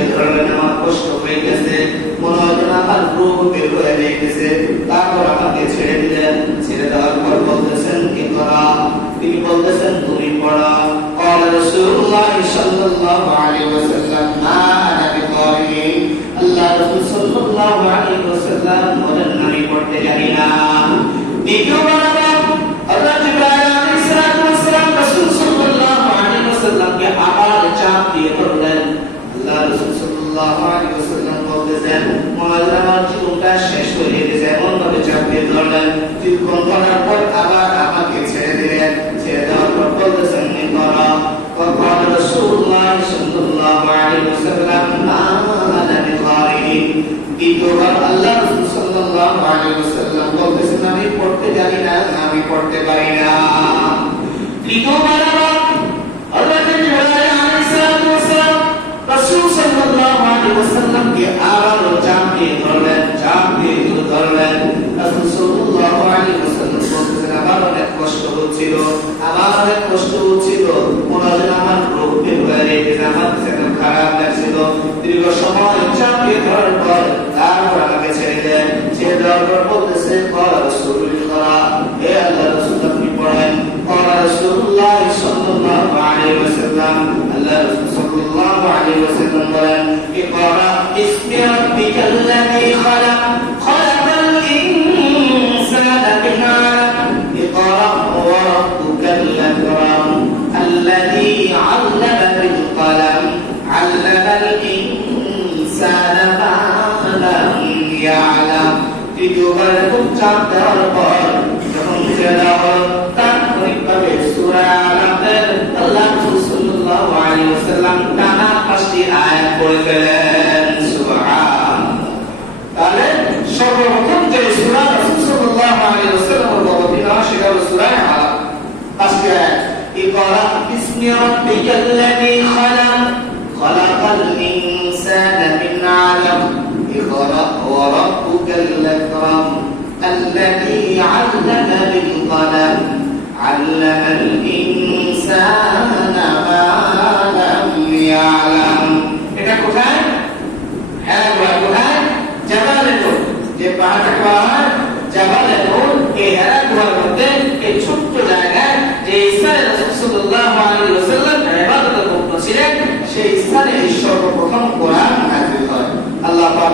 যে ধরনের আমার কষ্ট হয়ে গেছে, মনে হয় যেন আমার রূহ বের হয়ে গেছে। তারপর আমাকে ছেড়ে দিলেন। ছেড়ে দেওয়ার পর বলতেছেন ইকরা, তিনি বলতেছেন তুমি পড়া। قال رسول الله صلى الله عليه وسلم ما انا بقارئ, আল্লাহ রাসূল সাল্লাল্লাহু আলাইহি ওয়াসাল্লাম বলেন আমি পড়তে জানি না। দ্বিতীয়বার আল্লাহ জিবরাইল আলাইহিস সালাম রাসূল সাল্লাল্লাহু আলাইহি ওয়াসাল্লামকে আবার চাপ দিয়ে ধরলেন। আল্লাহ রাসূল সাল্লাল্লাহু আলাইহি ওয়াসাল্লাম বলতেছেন আমার জীবনটা শেষ হয়ে গেছে, এমন ভাবে চাপ দিয়ে ধরলেন। কিছুক্ষণ ধরার পর আবার আমাকে ছেড়ে দিলেন। ছেড়ে দেওয়ার পর বলতেছেন ইকরা। وقال رسول الله صلى الله عليه وسلم ما انا بقارئ, দ্বিতীয়বার আল্লাহ রাসূল সাল্লাল্লাহু আলাইহি ওয়াসাল্লাম বলতেছেন আমি পড়তে জানি না, আমি পড়তে পারি না। তৃতীয়বার আল্লাহ জিবরাইল আলাইহিস সালাম রাসূল সাল্লাল্লাহু আলাইহি ওয়াসাল্লামকে আবারও চাপ দিয়ে ধরলেন। রাসূল সাল্লাল্লাহু আলাইহি ওয়াসাল্লাম বলতেছেন আমার অনেক কষ্ট হচ্ছিল, মনে হয় আমার রূহ বের হয়ে গেছে, আমার কাছে খারাপ লাগছিল। দীর্ঘ সময় চাপ দিয়ে ধরার পর তারপর আমাকে ছেড়ে দেন। ছেড়ে দেওয়ার পর বলতেছে قال رسول الله, হে আল্লাহ রাসূল আপনি পড়েন। قال رسول الله صلى الله عليه وسلم, আল্লাহ রাসূল সাল্লাল্লাহু আলাইহি ওয়াসাল্লাম বলেন اقرأ باسم ربك الذي خلق, خلق الإنسان من علق, اقرأ وربك الأكرم الذي علم بالقلم, علم الإنسان ما لم يعلم. তৃতীয়বার খুব চাপ দেওয়ার পর যখন ছেড়ে দেওয়া তাৎক্ষণিকভাবে সূরা আলাকের আল্লাহ রাসূল সাল্লাল্লাহু আলাইহি ওয়াসাল্লাম টানা 5টি আয়াত পড়ে ফেলেন। সুবহানাল্লাহ। তাহলে সর্বপ্রথম যে সূরা রাসূল সাল্লাল্লাহু আলাইহি ওয়াসাল্লাম অবতীর্ণ হয় সেটা হলো সূরা আলাক। 5টি আয়াত। ইকরা বিসমি রাব্বিকাল্লাযী খালাক, খালাকাল ইনসানা মিন আলাক, ইকরা ওয়া রাব্বুকাল আকরাম الذي علم بالقلم, علم الإنسان ما لم يعلم. এটা কোথায়? হ্যাঁ কোথায়? জাবালে নূর। যে পাহাড়টা কোথায়? জাবালে নূর। এই হেরা গুহার মধ্যে এই ছোট্ট জায়গায় যে স্থানে রাসূল সাল্লাল্লাহু আলাইহি ওয়াসাল্লাম ইবাদত করতেছিলেন সেই স্থানে সর্বপ্রথম কোরআন নাযিল হয়। আল্লাহ পাক